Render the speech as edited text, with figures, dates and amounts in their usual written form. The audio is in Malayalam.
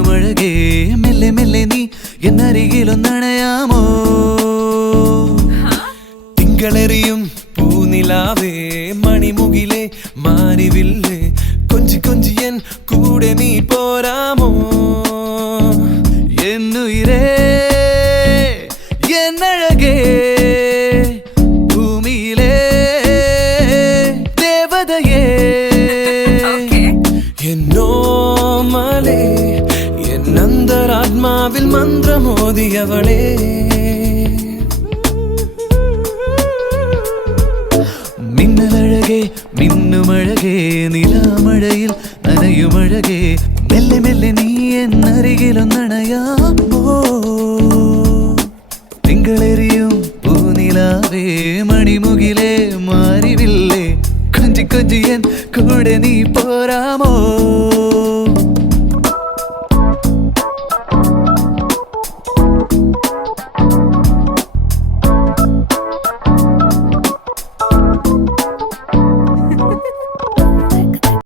നനയുമഴകേ മെല്ലെ മെല്ലെ നീ എന്നരികിലൊന്നണയാമോ തിങ്കളെറിയും പൂനിലാവേ മണിമുകിലേ മാരിവില്ലേ കൊഞ്ചി കൊഞ്ചി എൻ കൂടെ നീ പോരാമോ എന്നുയിരേ എന്നഴകേ ഭൂമിയിലേ ദേവതയേ എന്നോമലേ എന്നന്തരാത്മാവിൽ മന്ത്രമോദിയവളേ മിന്നലഴകേ മിന്നുമഴകേ നിലാമഴയിൽ നനയുമഴകേ മെല്ലെ മെല്ലെ നീ എന്നരികിലൊന്നണയാമോ തിങ്കളെറിയും പൂനിലാവേ മണിമുകിലേ മാരിവില്ലേ കൊഞ്ചി കൊഞ്ചി എൻ കൂടെ നീ പോരാമോ